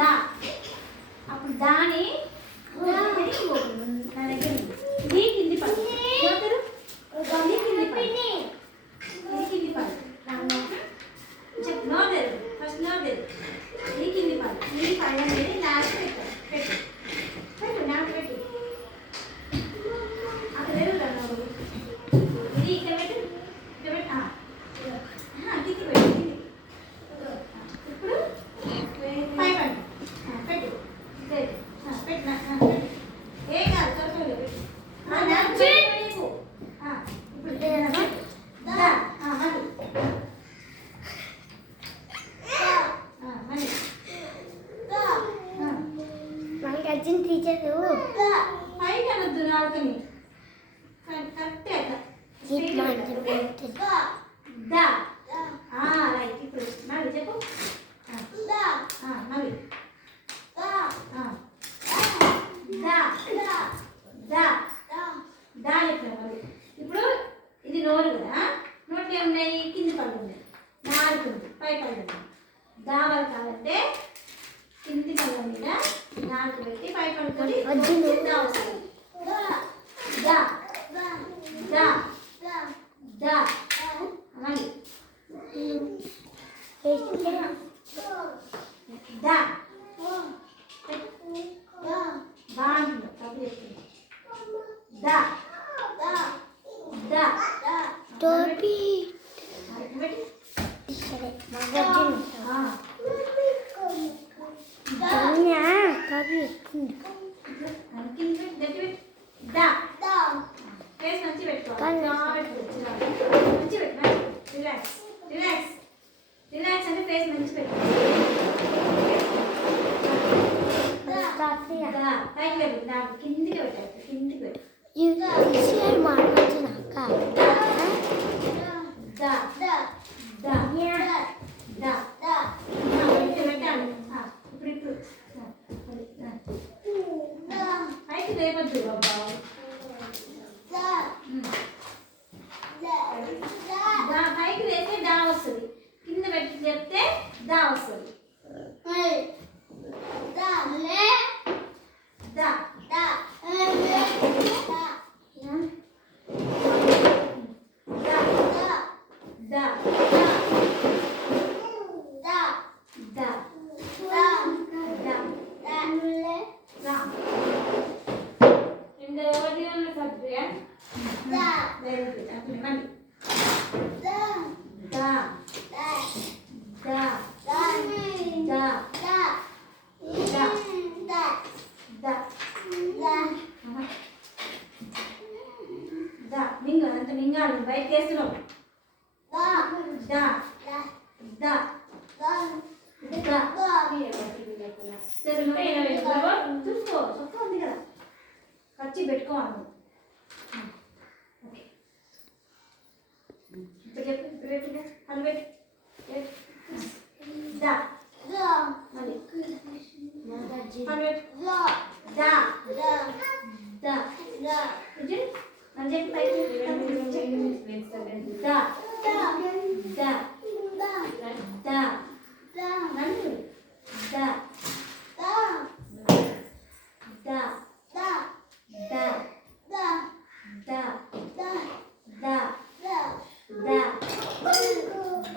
దా అప్పుడు దాని నా దగ్గర నీ కింది పడు. నీ కింది పడు. నీ కింది పడు. చెప్పు. నో లేదు ఫస్ట్ నో లేదు నీ కింది పడు. నీ పడండి మనకి టీచర్ టీచరు పైకి అనొద్దు నాలుకని కరెక్టే దా. ఇప్పుడు నవ్వి చెప్పు. నవ్వి దా. చెప్పిన ఇప్పుడు ఇది నోరు కదా? నోట్లో ఉన్నాయి కింది పళ్ళు ఉన్నాయి. నాలుగు పై పళ్ళు దా వరకు కావాలంటే కింది కళ్ళ మీద నాలుగు పెట్టి పై పడుకొని కింద అవసరం. దా దా దా అలాగే దా. బాగుంది కబులు చెప్తుంది. టోపీ. మగజన్ తేవద్దు దా పైకి వేస్తే దా కింద పెట్టి చెప్తే దా దా వేరు అప్పుడు ఇవ్వండి మింగాలి బయట చేస్తున్నాం Bir Bile bile bile. Hadi bile.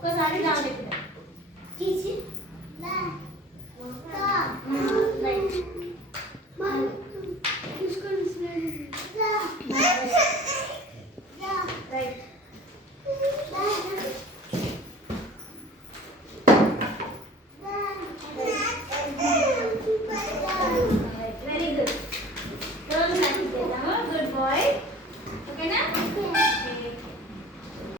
搁啥哩